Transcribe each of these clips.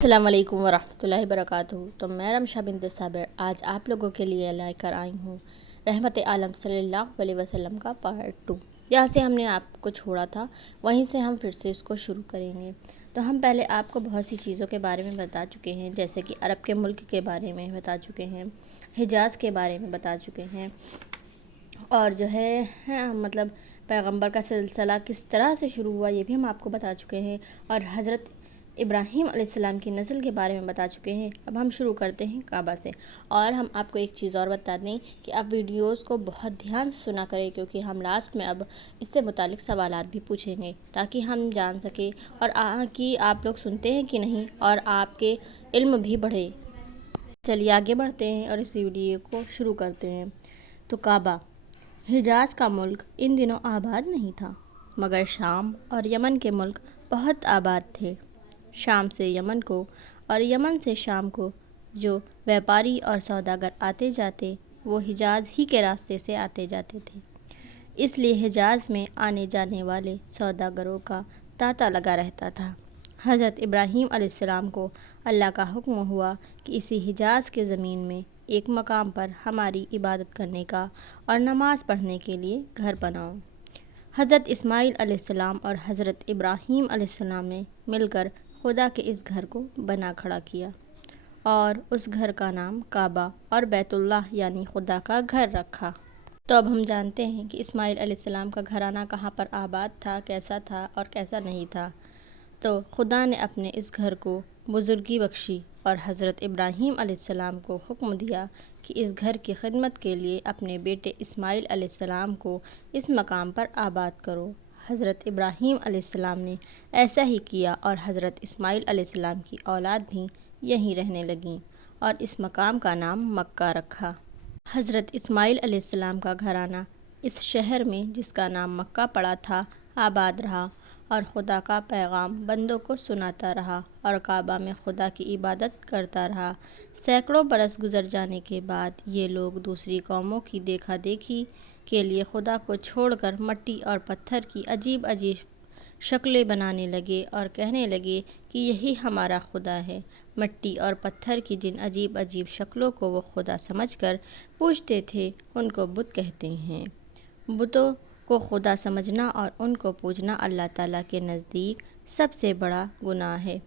السلام علیکم ورحمۃ اللہ وبرکاتہ۔ تو میں رمشا بنت صابر آج آپ لوگوں کے لیے لے کر آئی ہوں رحمت عالم صلی اللہ علیہ وسلم کا پارٹ 2۔ جہاں سے ہم نے آپ کو چھوڑا تھا وہیں سے ہم پھر سے اس کو شروع کریں گے۔ تو ہم پہلے آپ کو بہت سی چیزوں کے بارے میں بتا چکے ہیں، جیسے کہ عرب کے ملک کے بارے میں بتا چکے ہیں، حجاز کے بارے میں بتا چکے ہیں، اور جو ہے مطلب پیغمبر کا سلسلہ کس طرح سے شروع ہوا یہ بھی ہم آپ کو بتا چکے ہیں، اور حضرت ابراہیم علیہ السلام کی نسل کے بارے میں بتا چکے ہیں۔ اب ہم شروع کرتے ہیں کعبہ سے، اور ہم آپ کو ایک چیز اور بتا دیں کہ آپ ویڈیوز کو بہت دھیان سے سنا کریں، کیونکہ ہم لاسٹ میں اب اس سے متعلق سوالات بھی پوچھیں گے تاکہ ہم جان سکیں اور کہ آپ لوگ سنتے ہیں کہ نہیں، اور آپ کے علم بھی بڑھے۔ چلیے آگے بڑھتے ہیں اور اس ویڈیو کو شروع کرتے ہیں۔ تو کعبہ حجاز کا ملک ان دنوں آباد نہیں تھا، مگر شام اور یمن کے ملک بہت آباد تھے۔ شام سے یمن کو اور یمن سے شام کو جو بیپاری اور سوداگر آتے جاتے وہ حجاز ہی کے راستے سے آتے جاتے تھے، اس لیے حجاز میں آنے جانے والے سوداگروں کا تانتا لگا رہتا تھا۔ حضرت ابراہیم علیہ السلام کو اللہ کا حکم ہوا کہ اسی حجاز کے زمین میں ایک مقام پر ہماری عبادت کرنے کا اور نماز پڑھنے کے لیے گھر بناؤ۔ حضرت اسماعیل علیہ السلام اور حضرت ابراہیم علیہ السلام نے مل کر خدا کے اس گھر کو بنا کھڑا کیا، اور اس گھر کا نام کعبہ اور بیت اللہ یعنی خدا کا گھر رکھا۔ تو اب ہم جانتے ہیں کہ اسماعیل علیہ السلام کا گھرانہ کہاں پر آباد تھا، کیسا تھا اور کیسا نہیں تھا۔ تو خدا نے اپنے اس گھر کو بزرگی بخشی اور حضرت ابراہیم علیہ السلام کو حکم دیا کہ اس گھر کی خدمت کے لیے اپنے بیٹے اسماعیل علیہ السلام کو اس مقام پر آباد کرو۔ حضرت ابراہیم علیہ السلام نے ایسا ہی کیا، اور حضرت اسماعیل علیہ السلام کی اولاد بھی یہیں رہنے لگیں اور اس مقام کا نام مکہ رکھا۔ حضرت اسماعیل علیہ السلام کا گھرانہ اس شہر میں جس کا نام مکہ پڑا تھا آباد رہا، اور خدا کا پیغام بندوں کو سناتا رہا اور کعبہ میں خدا کی عبادت کرتا رہا۔ سینکڑوں برس گزر جانے کے بعد یہ لوگ دوسری قوموں کی دیکھا دیکھی کے لیے خدا کو چھوڑ کر مٹی اور پتھر کی عجیب عجیب شکلیں بنانے لگے اور کہنے لگے کہ یہی ہمارا خدا ہے۔ مٹی اور پتھر کی جن عجیب عجیب شکلوں کو وہ خدا سمجھ کر پوجتے تھے ان کو بت کہتے ہیں۔ بتوں کو خدا سمجھنا اور ان کو پوجنا اللہ تعالیٰ کے نزدیک سب سے بڑا گناہ ہے،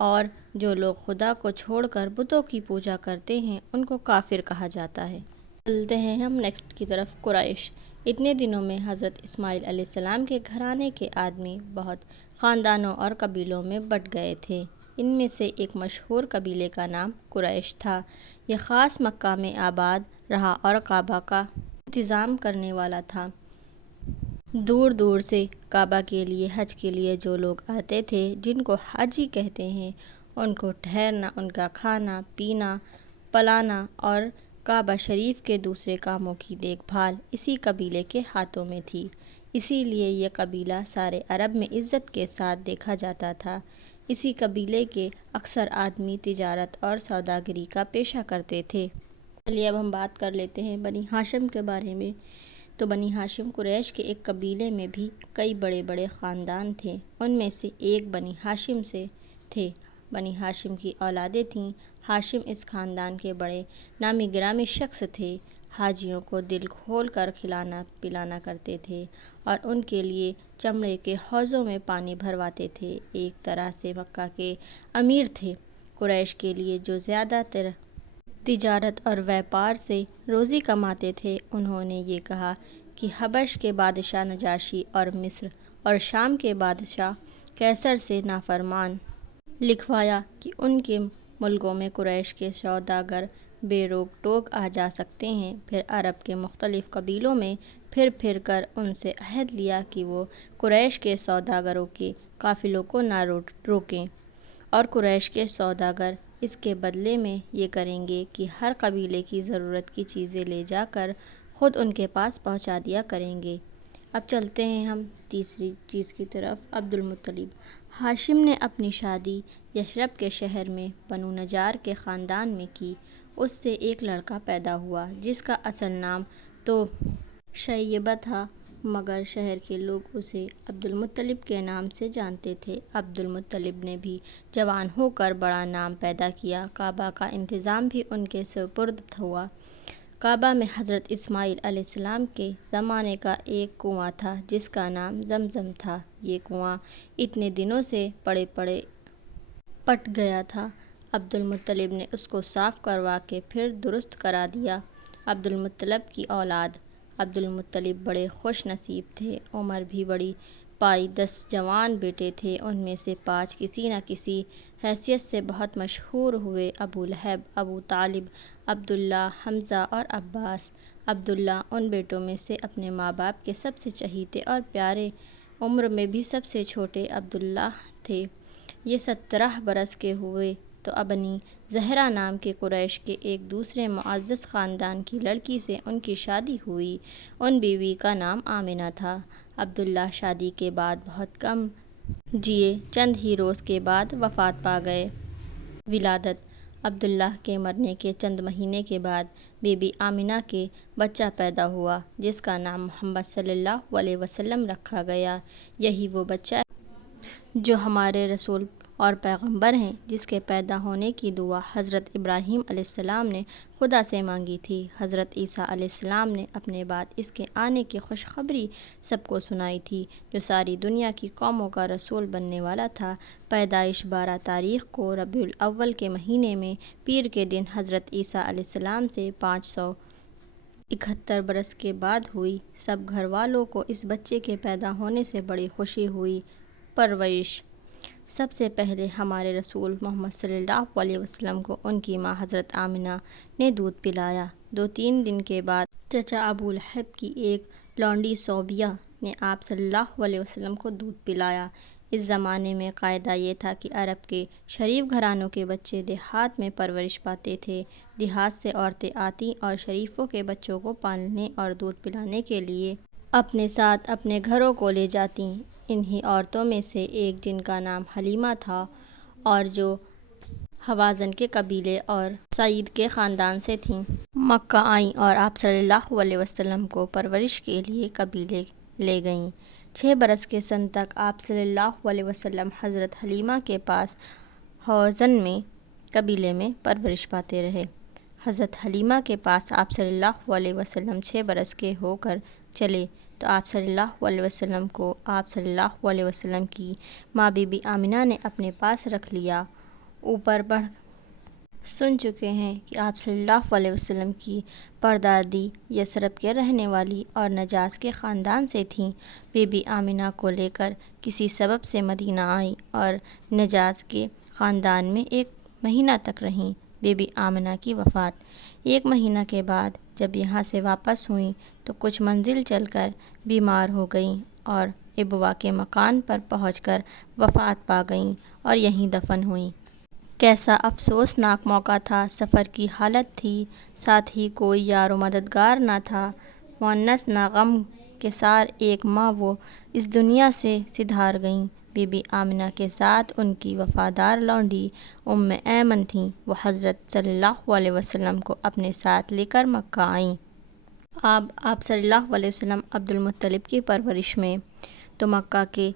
اور جو لوگ خدا کو چھوڑ کر بتوں کی پوجا کرتے ہیں ان کو کافر کہا جاتا ہے۔ چلتے ہیں ہم نیکسٹ کی طرف۔ قریش۔ اتنے دنوں میں حضرت اسماعیل علیہ السلام کے گھرانے کے آدمی بہت خاندانوں اور قبیلوں میں بٹ گئے تھے۔ ان میں سے ایک مشہور قبیلے کا نام قریش تھا۔ یہ خاص مکہ میں آباد رہا اور کعبہ کا انتظام کرنے والا تھا۔ دور دور سے کعبہ کے لیے حج کے لیے جو لوگ آتے تھے، جن کو حاجی کہتے ہیں، ان کو ٹھہرنا، ان کا کھانا پینا پلانا اور کعبہ شریف کے دوسرے کاموں کی دیکھ بھال اسی قبیلے کے ہاتھوں میں تھی۔ اسی لیے یہ قبیلہ سارے عرب میں عزت کے ساتھ دیکھا جاتا تھا۔ اسی قبیلے کے اکثر آدمی تجارت اور سوداگری کا پیشہ کرتے تھے۔ چلیے اب ہم بات کر لیتے ہیں بنی ہاشم کے بارے میں۔ تو بنی ہاشم قریش کے ایک قبیلے میں بھی کئی بڑے بڑے خاندان تھے، ان میں سے ایک بنی ہاشم سے تھے۔ بنی ہاشم کی اولادیں تھیں۔ ہاشم اس خاندان کے بڑے نامی گرامی شخص تھے۔ حاجیوں کو دل کھول کر کھلانا پلانا کرتے تھے اور ان کے لیے چمڑے کے حوضوں میں پانی بھرواتے تھے۔ ایک طرح سے مکہ کے امیر تھے۔ قریش کے لیے جو زیادہ تر تجارت اور بیپار سے روزی کماتے تھے، انہوں نے یہ کہا کہ حبش کے بادشاہ نجاشی اور مصر اور شام کے بادشاہ قیصر سے نافرمان لکھوایا کہ ان کے ملکوں میں قریش کے سوداگر بے روک ٹوک آ جا سکتے ہیں۔ پھر عرب کے مختلف قبیلوں میں پھر پھر کر ان سے عہد لیا کہ وہ قریش کے سوداگروں کے قافلوں کو نہ روکیں، اور قریش کے سوداگر اس کے بدلے میں یہ کریں گے کہ ہر قبیلے کی ضرورت کی چیزیں لے جا کر خود ان کے پاس پہنچا دیا کریں گے۔ اب چلتے ہیں ہم تیسری چیز کی طرف۔ عبد المطلب۔ ہاشم نے اپنی شادی یثرب کے شہر میں بنو نجار کے خاندان میں کی۔ اس سے ایک لڑکا پیدا ہوا جس کا اصل نام تو شیبہ تھا، مگر شہر کے لوگ اسے عبد المطلب کے نام سے جانتے تھے۔ عبد المطلب نے بھی جوان ہو کر بڑا نام پیدا کیا۔ کعبہ کا انتظام بھی ان کے سپرد ہوا۔ کعبہ میں حضرت اسماعیل علیہ السلام کے زمانے کا ایک کنواں تھا جس کا نام زمزم تھا۔ یہ کنواں اتنے دنوں سے پڑے پٹ گیا تھا۔ عبد المطلب نے اس کو صاف کروا کے پھر درست کرا دیا۔ عبد المطلب کی اولاد۔ عبد المطلب بڑے خوش نصیب تھے۔ عمر بھی بڑی پائی۔ 10 جوان بیٹے تھے، ان میں سے 5 کسی نہ کسی حیثیت سے بہت مشہور ہوئے: ابو لہب، ابو طالب، عبداللہ، حمزہ اور عباس۔ عبداللہ ان بیٹوں میں سے اپنے ماں باپ کے سب سے چہیتے اور پیارے، عمر میں بھی سب سے چھوٹے عبداللہ تھے۔ یہ 17 برس کے ہوئے تو بنی زہرہ نام کے قریش کے ایک دوسرے معزز خاندان کی لڑکی سے ان کی شادی ہوئی۔ ان بیوی کا نام آمنہ تھا۔ عبداللہ شادی کے بعد بہت کم جیے، چند ہی روز کے بعد وفات پا گئے۔ ولادت: عبداللہ کے مرنے کے چند مہینے کے بعد بی بی آمنہ کے بچہ پیدا ہوا جس کا نام محمد صلی اللہ علیہ وسلم رکھا گیا۔ یہی وہ بچہ ہے جو ہمارے رسول اور پیغمبر ہیں، جس کے پیدا ہونے کی دعا حضرت ابراہیم علیہ السلام نے خدا سے مانگی تھی۔ حضرت عیسیٰ علیہ السلام نے اپنے بعد اس کے آنے کی خوشخبری سب کو سنائی تھی، جو ساری دنیا کی قوموں کا رسول بننے والا تھا۔ پیدائش 12 تاریخ کو ربیع الاول کے مہینے میں پیر کے دن حضرت عیسیٰ علیہ السلام سے 571 برس کے بعد ہوئی۔ سب گھر والوں کو اس بچے کے پیدا ہونے سے بڑی خوشی ہوئی۔ پرورش: سب سے پہلے ہمارے رسول محمد صلی اللہ علیہ وسلم کو ان کی ماں حضرت آمنہ نے دودھ پلایا۔ 2-3 دن کے بعد چچا ابو لہب کی ایک لونڈی صوبیہ نے آپ صلی اللہ علیہ وسلم کو دودھ پلایا۔ اس زمانے میں قاعدہ یہ تھا کہ عرب کے شریف گھرانوں کے بچے دیہات میں پرورش پاتے تھے۔ دیہات سے عورتیں آتیں اور شریفوں کے بچوں کو پالنے اور دودھ پلانے کے لیے اپنے ساتھ اپنے گھروں کو لے جاتیں۔ انہی عورتوں میں سے ایک، جن کا نام حلیمہ تھا اور جو حوازن کے قبیلے اور سعید کے خاندان سے تھیں، مکہ آئیں اور آپ صلی اللہ علیہ وسلم کو پرورش کے لیے قبیلے لے گئیں۔ 6 برس کے سن تک آپ صلی اللہ علیہ وسلم حضرت حلیمہ کے پاس حوازن میں قبیلے میں پرورش پاتے رہے۔ حضرت حلیمہ کے پاس آپ صلی اللہ علیہ وسلم 6 برس کے ہو کر چلے تو آپ صلی اللہ علیہ وسلم کو آپ صلی اللہ علیہ وسلم کی ماں بی بی آمنہ نے اپنے پاس رکھ لیا۔ اوپر بڑھ سن چکے ہیں کہ آپ صلی اللہ علیہ وسلم کی پردادی یثرب کے رہنے والی اور نجاش کے خاندان سے تھیں۔ بی بی آمنہ کو لے کر کسی سبب سے مدینہ آئیں اور نجاش کے خاندان میں 1 مہینہ تک رہیں۔ بی بی آمنہ کی وفات: 1 مہینہ کے بعد جب یہاں سے واپس ہوئیں تو کچھ منزل چل کر بیمار ہو گئیں اور ابوا کے مکان پر پہنچ کر وفات پا گئیں اور یہیں دفن ہوئیں۔ کیسا افسوسناک موقع تھا! سفر کی حالت تھی، ساتھ ہی کوئی یار و مددگار نہ تھا۔ مونس نہ غم کسار ایک ماں وہ اس دنیا سے سدھار گئیں۔ بی بی آمنہ کے ساتھ ان کی وفادار لونڈی ام ایمن تھیں۔ وہ حضرت صلی اللہ علیہ وسلم کو اپنے ساتھ لے کر مکہ آئیں۔ آپ صلی اللہ علیہ وسلم عبد المطلب کی پرورش میں تو مکہ کے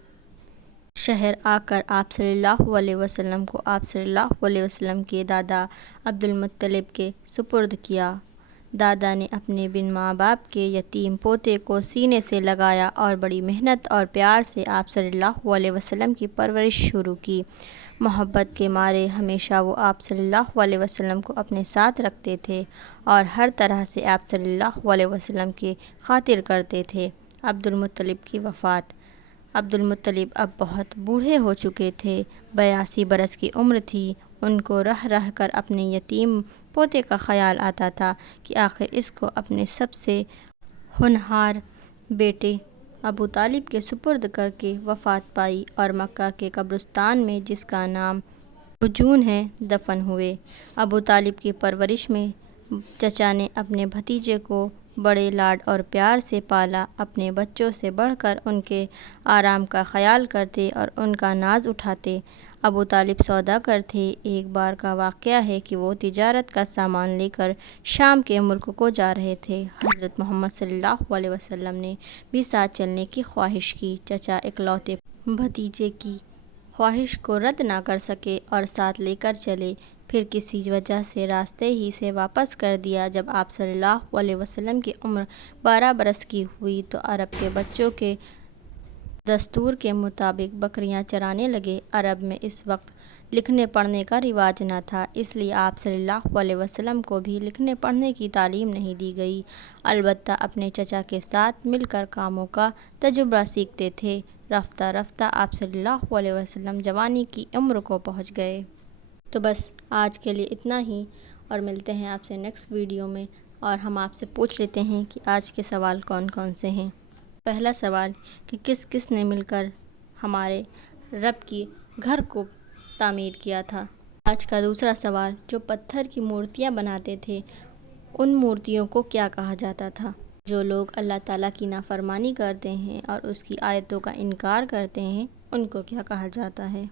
شہر آ کر آپ صلی اللہ علیہ وسلم کو آپ صلی اللہ علیہ وسلم کے دادا عبد المطلب کے سپرد کیا۔ دادا نے اپنے بن ماں باپ کے یتیم پوتے کو سینے سے لگایا اور بڑی محنت اور پیار سے آپ صلی اللہ علیہ وسلم کی پرورش شروع کی۔ محبت کے مارے ہمیشہ وہ آپ صلی اللہ علیہ وسلم کو اپنے ساتھ رکھتے تھے اور ہر طرح سے آپ صلی اللہ علیہ وسلم کی خاطر کرتے تھے۔ عبد المطلب کی وفات: عبد المطلب اب بہت بوڑھے ہو چکے تھے، 82 برس کی عمر تھی۔ ان کو رہ رہ کر اپنے یتیم پوتے کا خیال آتا تھا کہ آخر اس کو اپنے سب سے ہونہار بیٹے ابو طالب کے سپرد کر کے وفات پائی اور مکہ کے قبرستان میں، جس کا نام بجون ہے، دفن ہوئے۔ ابو طالب کی پرورش میں چچا نے اپنے بھتیجے کو بڑے لاڈ اور پیار سے پالا، اپنے بچوں سے بڑھ کر ان کے آرام کا خیال کرتے اور ان کا ناز اٹھاتے۔ ابو طالب سوداگر تھے۔ ایک بار کا واقعہ ہے کہ وہ تجارت کا سامان لے کر شام کے ملک کو جا رہے تھے۔ حضرت محمد صلی اللہ علیہ وسلم نے بھی ساتھ چلنے کی خواہش کی۔ چچا اکلوتے بھتیجے کی خواہش کو رد نہ کر سکے اور ساتھ لے کر چلے، پھر کسی وجہ سے راستے ہی سے واپس کر دیا۔ جب آپ صلی اللہ علیہ وسلم کی عمر 12 برس کی ہوئی تو عرب کے بچوں کے دستور کے مطابق بکریاں چرانے لگے۔ عرب میں اس وقت لکھنے پڑھنے کا رواج نہ تھا، اس لیے آپ صلی اللہ علیہ وسلم کو بھی لکھنے پڑھنے کی تعلیم نہیں دی گئی، البتہ اپنے چچا کے ساتھ مل کر کاموں کا تجربہ سیکھتے تھے۔ رفتہ رفتہ آپ صلی اللہ علیہ وسلم جوانی کی عمر کو پہنچ گئے۔ تو بس آج کے لیے اتنا ہی، اور ملتے ہیں آپ سے نیکسٹ ویڈیو میں، اور ہم آپ سے پوچھ لیتے ہیں کہ آج کے سوال کون کون سے ہیں۔ پہلا سوال کہ کس کس نے مل کر ہمارے رب کی گھر کو تعمیر کیا تھا۔ آج کا دوسرا سوال، جو پتھر کی مورتیاں بناتے تھے ان مورتیوں کو کیا کہا جاتا تھا۔ جو لوگ اللہ تعالیٰ کی نافرمانی کرتے ہیں اور اس کی آیتوں کا انکار کرتے ہیں ان کو کیا کہا جاتا ہے۔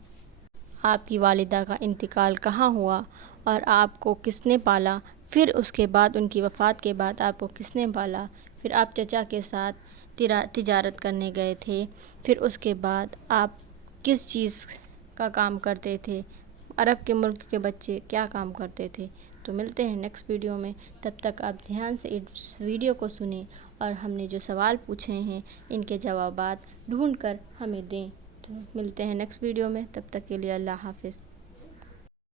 آپ کی والدہ کا انتقال کہاں ہوا اور آپ کو کس نے پالا، پھر اس کے بعد ان کی وفات کے بعد آپ کو کس نے پالا، پھر آپ چچا کے ساتھ تجارت کرنے گئے تھے، پھر اس کے بعد آپ کس چیز کا کام کرتے تھے، عرب کے ملک کے بچے کیا کام کرتے تھے۔ تو ملتے ہیں نیکسٹ ویڈیو میں، تب تک آپ دھیان سے اس ویڈیو کو سنیں اور ہم نے جو سوال پوچھے ہیں ان کے جوابات ڈھونڈ کر ہمیں دیں۔ تو ملتے ہیں نیکسٹ ویڈیو میں، تب تک کے لیے اللہ حافظ۔